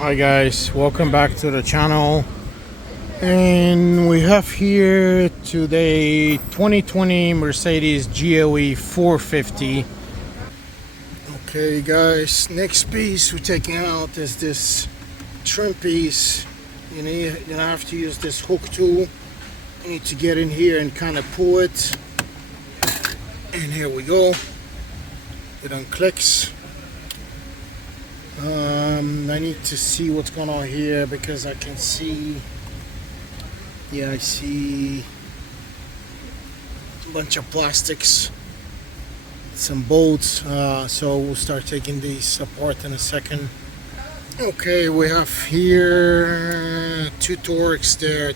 Hi guys, welcome back to the channel. And we have here today 2020 Mercedes GLE 450. Okay guys, next piece we're taking out is this trim piece. You're gonna have to use this hook tool. You need to get in here and kind of pull it. And here we go. It unclicks. I need to see what's going on here because I can see, I see a bunch of plastics, some bolts, so we'll start taking these apart in a second. Okay, we have here two Torx. They're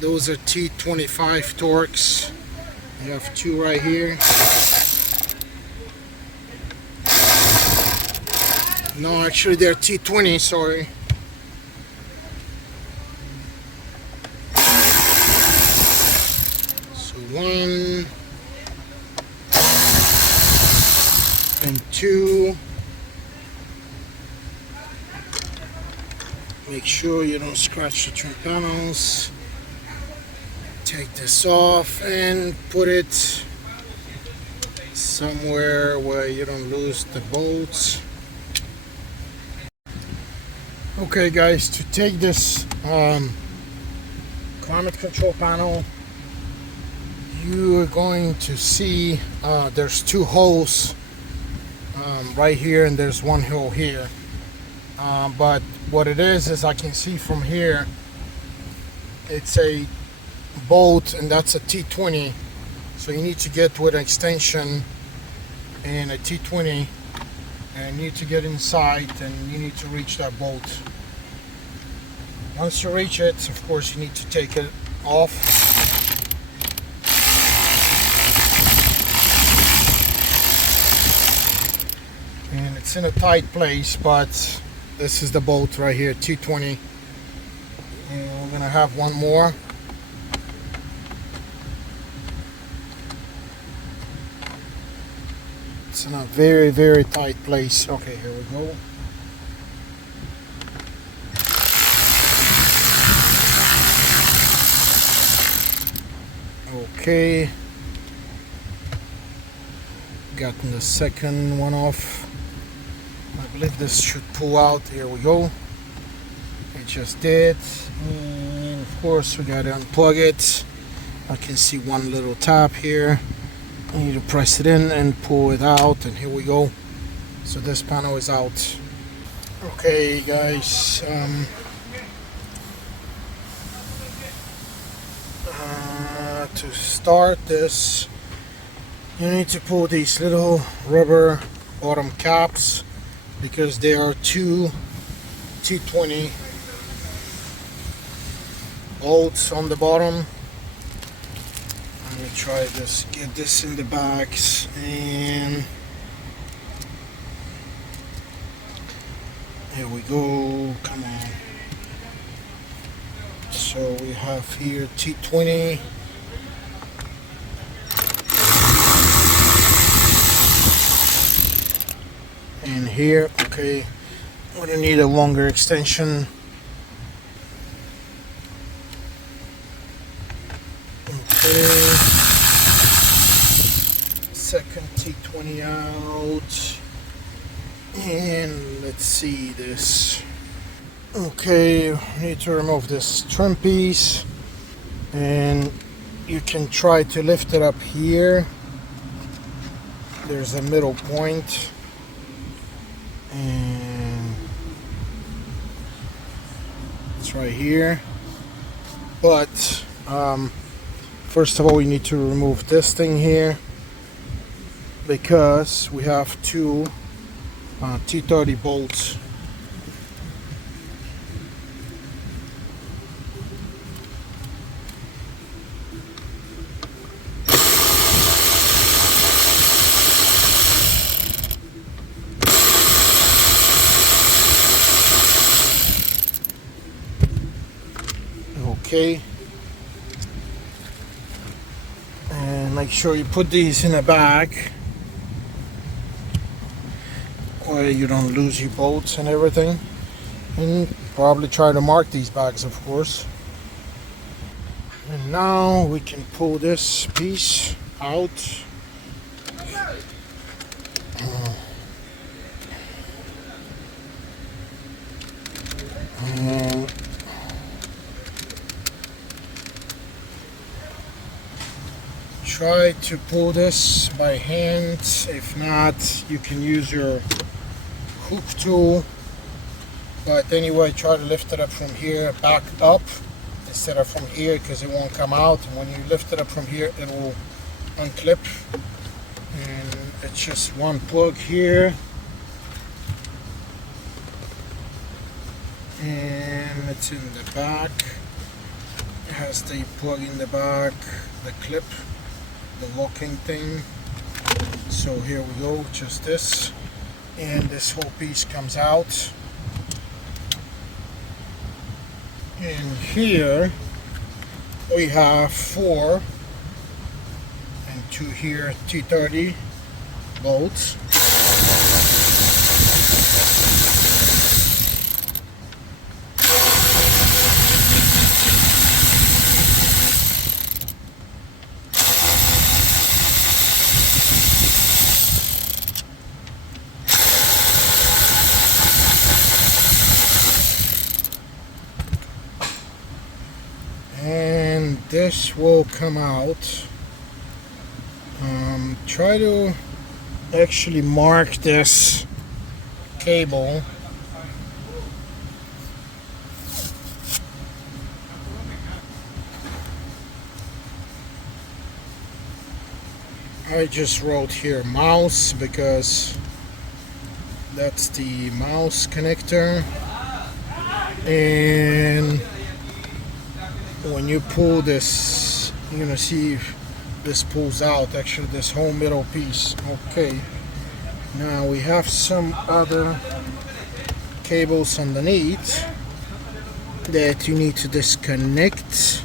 those are T25 Torx. We have two right here. No, actually they're T20, sorry. So 1 and 2. Make sure you don't scratch the trim panels. Take this off and put it somewhere where you don't lose the bolts. Okay guys, to take this climate control panel, you are going to see there's two holes right here and there's one hole here, but what it is I can see from here it's a bolt and that's a T20, so you need to get with an extension and a T20 and you need to get inside and you need to reach that bolt. Once you reach it, of course you need to take it off. And it's in a tight place, but this is the bolt right here, T20. And we're gonna have one more. It's in a very, very tight place. Okay, here we go. Okay. Gotten the second one off. I believe this should pull out. Here we go. It just did. And of course we gotta unplug it. I can see one little tab here. I need to press it in and pull it out, and here we go. So this panel is out. Okay guys, to start this you need to pull these little rubber bottom caps because there are two T20 bolts on the bottom. Let me try this, get this in the bags, and here we go, come on. So we have here T20. And here, okay, we're gonna need a longer extension. Okay. Second T20 out, and let's see this. Okay, we need to remove this trim piece, and you can try to lift it up here. There's a middle point, and it's right here. But first of all, you need to remove this thing here, because we have two T30 bolts. Okay, and make sure you put these in a bag way you don't lose your bolts and everything. And probably try to mark these bags, of course. And now we can pull this piece out. And try to pull this by hand. If not, you can use your hook tool. But anyway, try to lift it up from here, back up, instead of from here, because it won't come out. And when you lift it up from here, it will unclip. And it's just one plug here. And it's in the back. It has the plug in the back, the clip, the locking thing. So here we go, just this. And this whole piece comes out. And here we have 4 and 2 here T30 bolts. And this will come out. Try to actually mark this cable. I just wrote here mouse because that's the mouse connector. And when you pull this, you're gonna see if this pulls out, actually this whole middle piece. Okay, now we have some other cables underneath that you need to disconnect.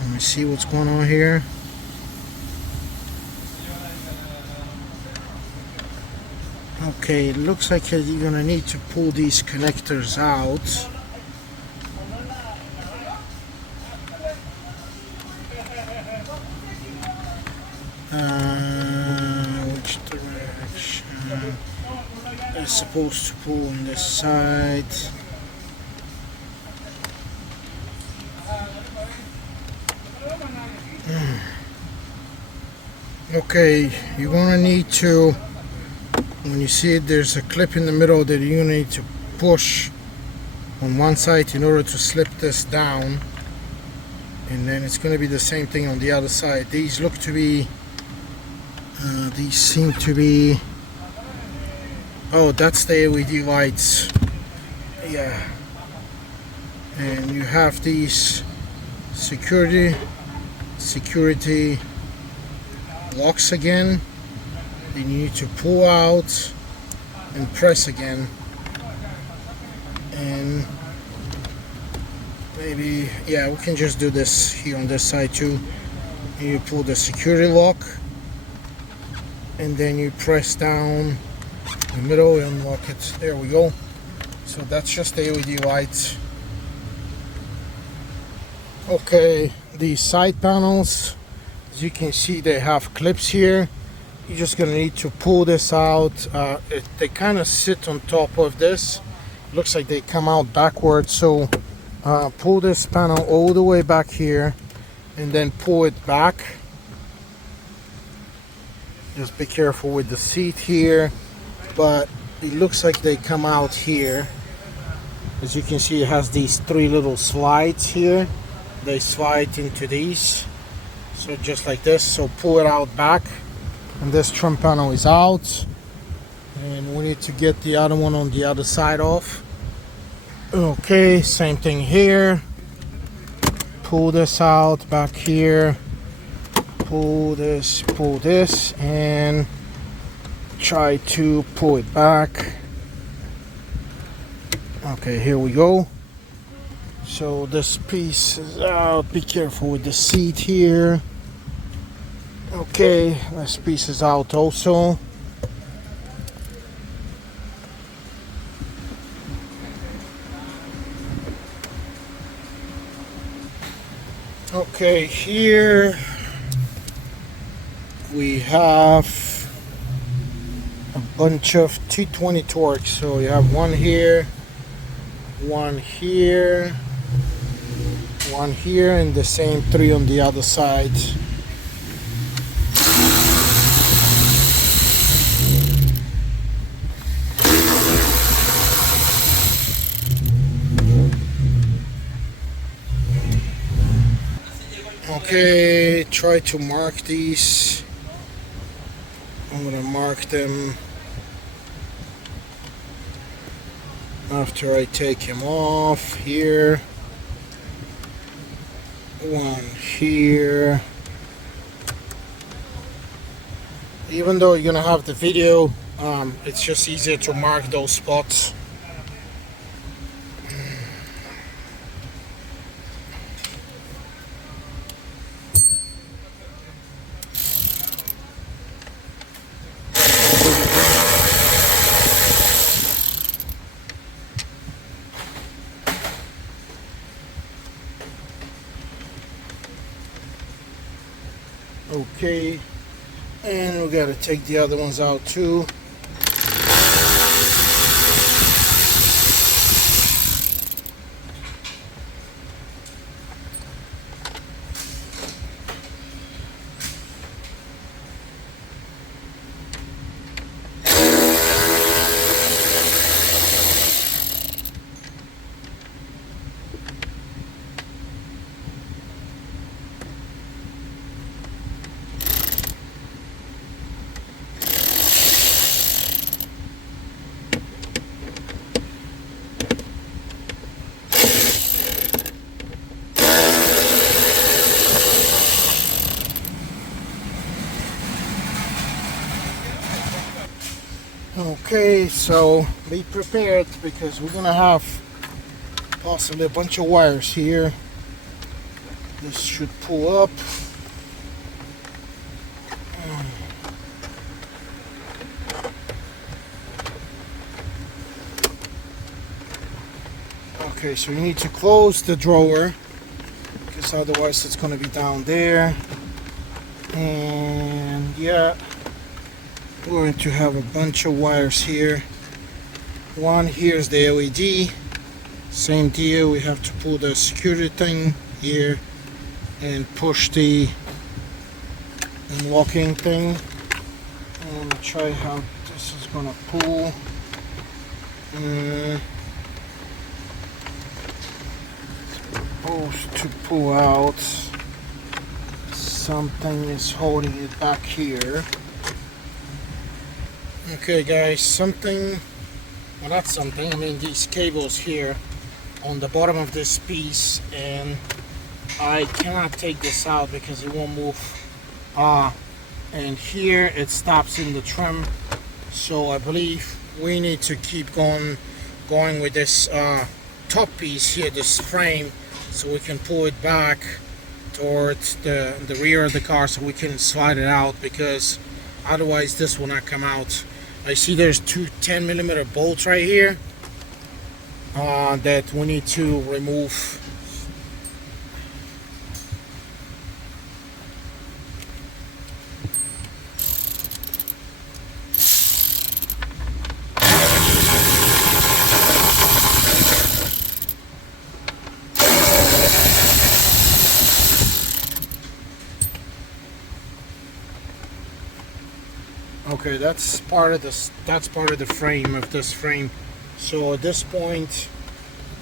Let me see what's going on here. Okay, it looks like you're gonna need to pull these connectors out. Which direction? It's supposed to pull on this side. Okay, you're gonna need to, when you see it, there's a clip in the middle that you're gonna need to push on one side in order to slip this down, and then it's gonna be the same thing on the other side. These look to be these seem to be, oh, that's the LED lights, yeah. And you have these security locks again. Then you need to pull out and press again, and maybe, yeah, we can just do this here on this side too. You pull the security lock, and then you press down in the middle and lock it. There we go. So that's just the LED lights. Okay, these side panels, as you can see, they have clips here. You're just gonna need to pull this out. They kind of sit on top of this. Looks like they come out backwards. So pull this panel all the way back here and then pull it back. Just be careful with the seat here, but it looks like they come out here. As you can see, it has these 3 little slides here. They slide into these, so just like this. So pull it out back, and this trim panel is out, and we need to get the other one on the other side off. Okay, same thing here. Pull this out back here, pull this, and try to pull it back. Okay, here we go. So this piece is out. Be careful with the seat here. Okay, this piece is out also. Okay, here we have a bunch of T20 Torx. So you have one here, one here, one here, and the same three on the other side. Okay, try to mark these. I'm gonna mark them after I take him off. Here, one here. Even though you're gonna have the video, it's just easier to mark those spots. Okay, and we gotta take the other ones out too. Okay, so be prepared because we're gonna have possibly a bunch of wires here. This should pull up. Okay, so you need to close the drawer because otherwise it's gonna be down there. And yeah, we're going to have a bunch of wires here. One here is the LED. Same deal, we have to pull the security thing here and push the unlocking thing. I'm gonna try how this is gonna pull. Supposed to pull out. Something is holding it back here. Okay guys, something, well not something, I mean these cables here on the bottom of this piece, and I cannot take this out because it won't move. And here it stops in the trim, so I believe we need to keep going with this top piece here, this frame, so we can pull it back towards the rear of the car so we can slide it out, because otherwise this will not come out. I see there's two 10mm bolts right here that we need to remove. Okay, that's part of the frame of this frame. So at this point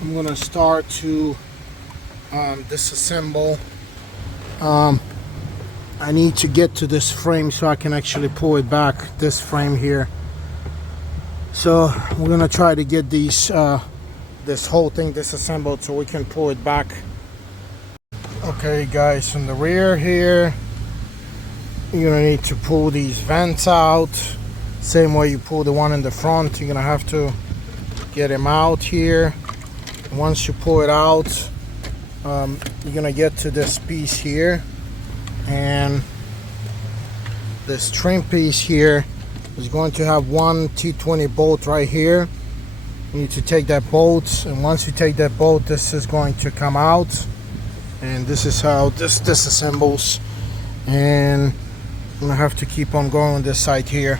I'm gonna start to disassemble. I need to get to this frame so I can actually pull it back, this frame here. So we're gonna try to get these this whole thing disassembled so we can pull it back. Okay guys, in the rear here you're gonna need to pull these vents out, same way you pull the one in the front. You're gonna have to get them out here. Once you pull it out, you're gonna get to this piece here, and this trim piece here is going to have one T20 bolt right here. You need to take that bolt, and once you take that bolt, this is going to come out, and this is how this disassembles. And I'm gonna have to keep on going on this side here.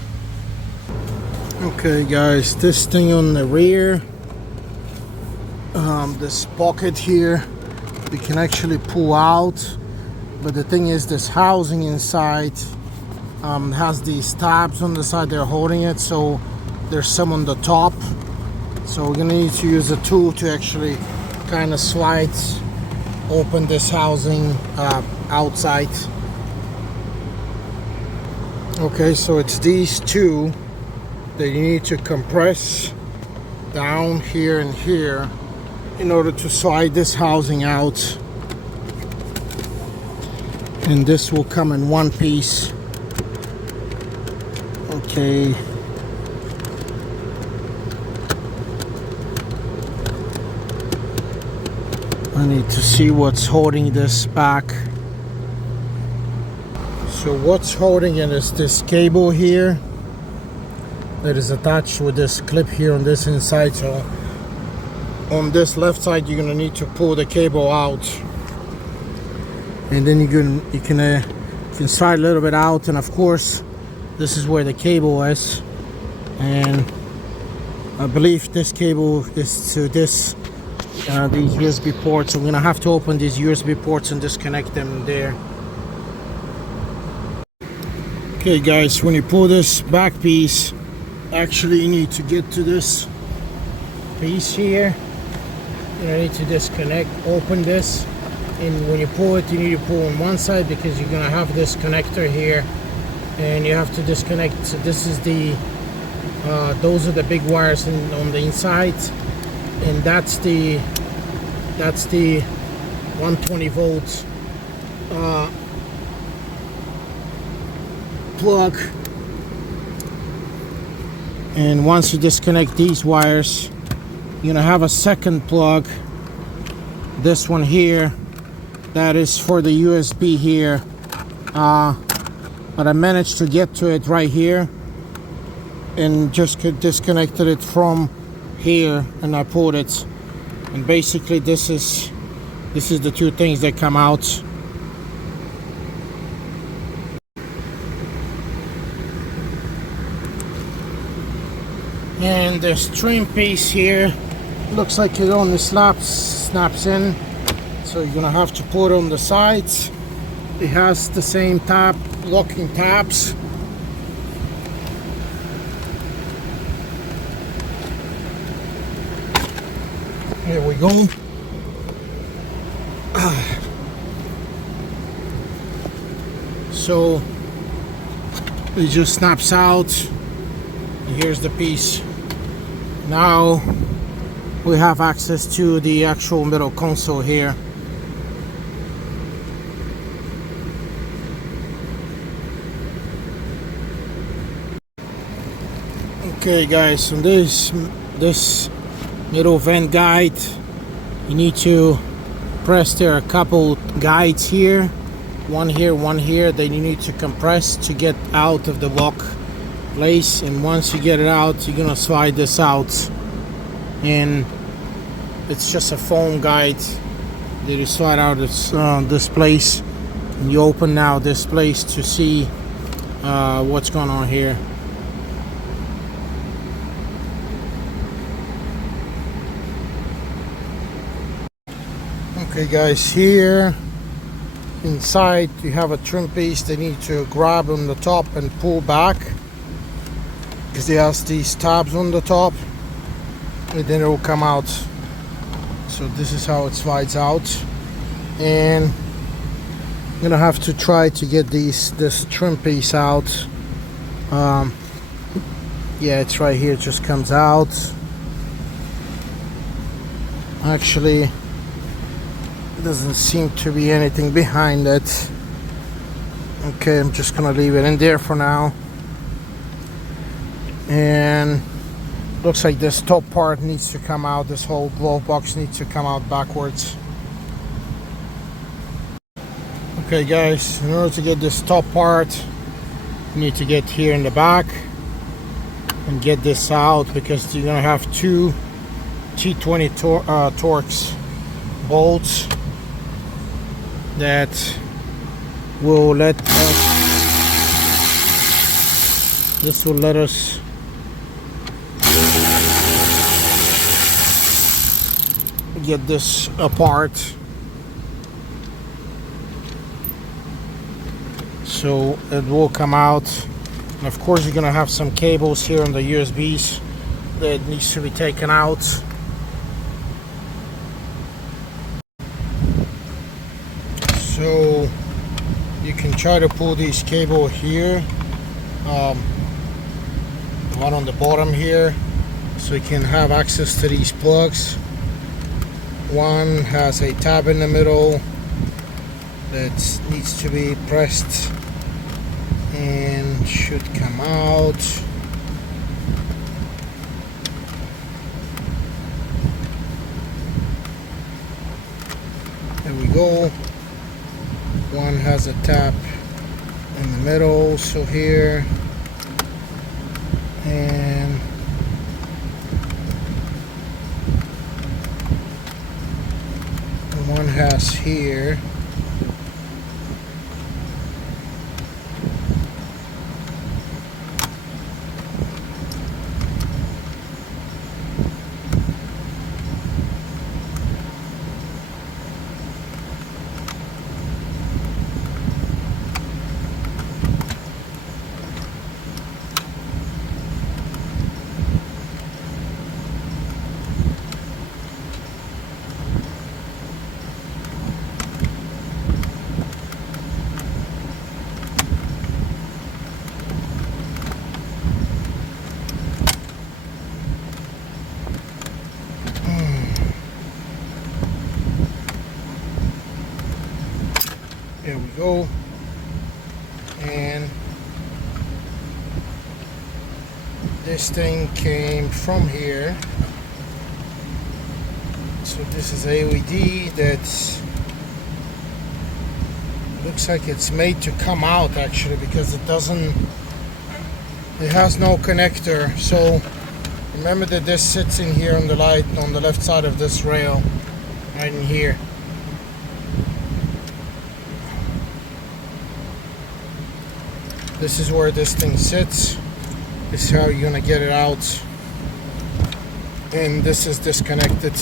Okay guys, this thing on the rear, this pocket here, we can actually pull out, but the thing is this housing inside has these tabs on the side, they're holding it, so there's some on the top, so we're gonna need to use a tool to actually kind of slide open this housing outside. Okay, so it's these two that you need to compress down here and here in order to slide this housing out, and this will come in one piece. Okay, I need to see what's holding this back. So what's holding it is this cable here that is attached with this clip here on this inside. So on this left side you're gonna need to pull the cable out, and then you can slide a little bit out, and of course this is where the cable is, and I believe this cable is to this these USB ports. I'm gonna have to open these USB ports and disconnect them there. Okay guys, when you pull this back piece, actually you need to get to this piece here. You need to disconnect, open this, and when you pull it, you need to pull on one side because you're gonna have this connector here, and you have to disconnect. So this is the those are the big wires on the inside, and that's the 120 volts plug. And once you disconnect these wires, you're gonna have a second plug, this one here, that is for the USB here, but I managed to get to it right here and just disconnected it from here, and I pulled it, and basically this is the two things that come out. And this trim piece here looks like it only snaps in, so you're gonna have to put it on the sides. It has the same locking tabs. Here we go. So it just snaps out. Here's the piece. Now we have access to the actual middle console here. Okay guys, on this middle vent guide, you need to press. There are a couple guides here, one here that you need to compress to get out of the lock place, and once you get it out, you're gonna slide this out, and it's just a foam guide that you slide out this place, and you open now this place to see what's going on here. Okay guys, here inside you have a trim piece that you need to grab on the top and pull back, because it has these tabs on the top, and then it will come out. So this is how it slides out, and I'm gonna have to try to get this trim piece out. Yeah, it's right here, it just comes out. Actually, doesn't seem to be anything behind it. Okay, I'm just gonna leave it in there for now. And looks like this top part needs to come out. This whole glove box needs to come out backwards. Okay guys, in order to get this top part, you need to get here in the back and get this out, because you're gonna have two T20 Torx bolts that will let us, this will let us get this apart. So it will come out. And of course you're gonna have some cables here on the USBs that needs to be taken out. So you can try to pull these cable here, the one on the bottom here, so you can have access to these plugs. One has a tab in the middle that needs to be pressed and should come out. There we go. One has a tap in the middle, so here, and one has here. There we go. And this thing came from here. So this is a LED that looks like it's made to come out actually, because it has no connector. So remember that this sits in here on the light on the left side of this rail, right in here. This is where this thing sits. This is how you're gonna get it out. And this is disconnected.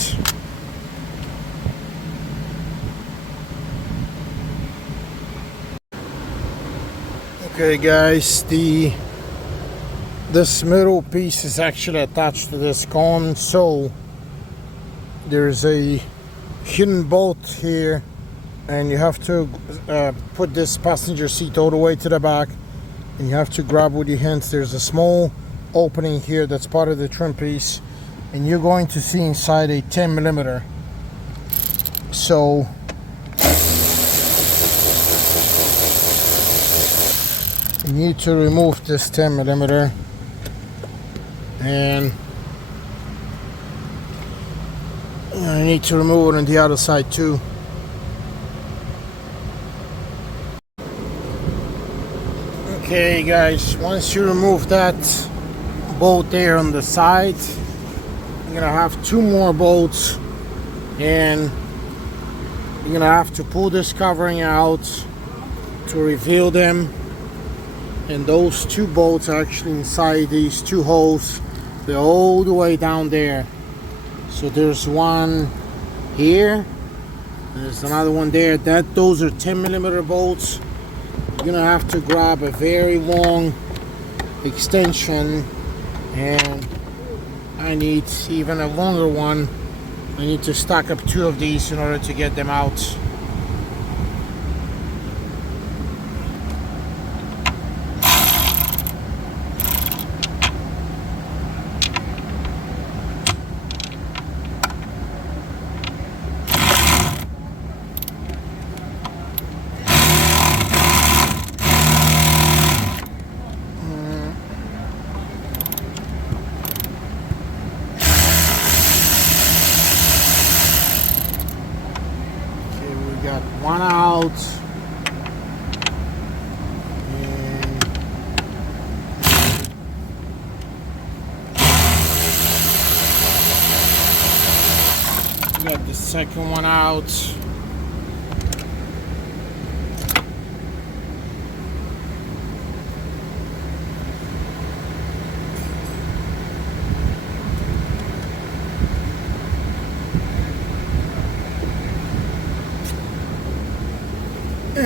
Okay guys, this middle piece is actually attached to this cone, so there's a hidden bolt here, and you have to put this passenger seat all the way to the back, and you have to grab with your hands. There's a small opening here that's part of the trim piece, and you're going to see inside a 10mm. So you need to remove this 10mm, and I need to remove it on the other side too. Okay guys, once you remove that bolt there on the side, you're gonna have two more bolts, and you're gonna have to pull this covering out to reveal them. And those two bolts are actually inside these two holes. They're all the way down there. So there's one here, there's another one there. Those are 10mm bolts. You're gonna have to grab a very long extension, and I need even a longer one. I need to stack up two of these in order to get them out. Got one out, and got the second one out.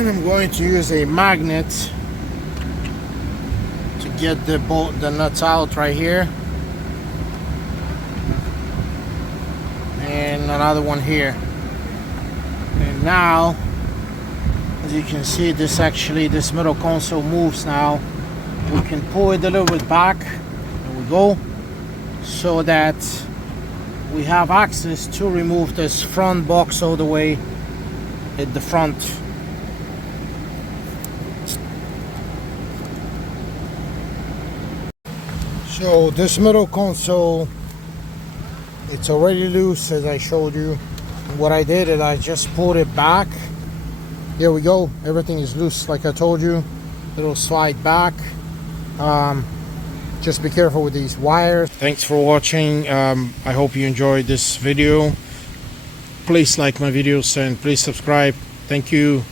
And I'm going to use a magnet to get the nuts out right here, and another one here. And now, as you can see, this middle console moves now. We can pull it a little bit back. There we go. So that we have access to remove this front box all the way at the front. So this middle console, it's already loose, as I showed you. What I did is I just pulled it back. Here we go. Everything is loose like I told you. It'll slide back. Just be careful with these wires. Thanks for watching. I hope you enjoyed this video. Please like my videos and please subscribe. Thank you.